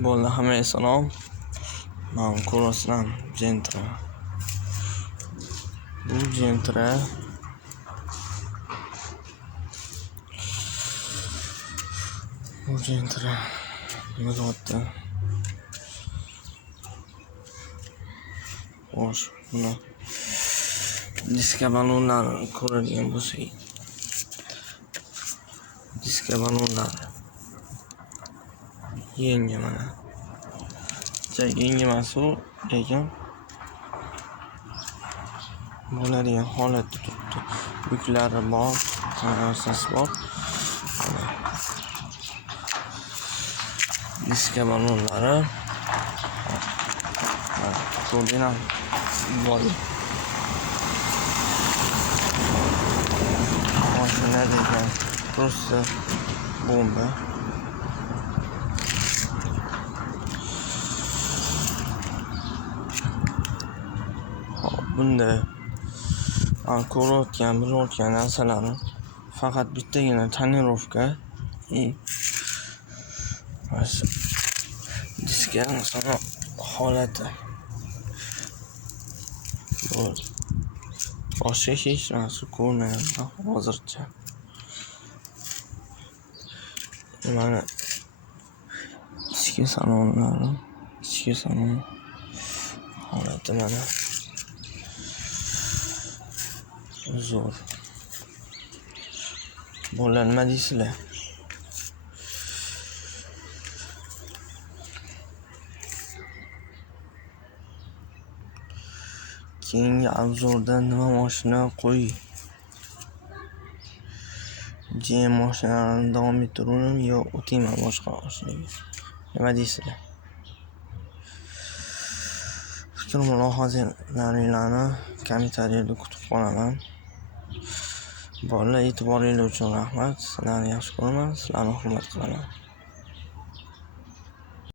Bo'ldi, hammaga salom. Men ko'rasizlar Gentra. Bu Gentra nima deyapti? Xo'sh, buni diska balonlari ko'radigan bo'lsak, diska balonlari yangi mana. Yangi emas u, lekin bo'ladigan holatda turibdi. Yuklari bor, narsasi bor. Diska balonlari ko'rdinglar bor. Mashina degan просто bomba. Bunda ko'rayotgan, bilayotgan narsalari faqat bittagina tonirovka. Diska sana holati. Boshqa hech narsa ko'rmayapman hozircha. Mana ichki salon holati mana. Zo'r. Bular nima deysizlar? Keyingi obzorda nima mashina qo'y. Mashinalarni davom ettiruvdim yo o'tayman boshqa mashinaga. Nima deysizlar? Fikr mulohazalaringizni kommentariyada kutib qolaman. Bolalar, e'tiboringiz uchun rahmat. Sizlarni yaxshi ko'raman, sizlarni hurmat qilaman.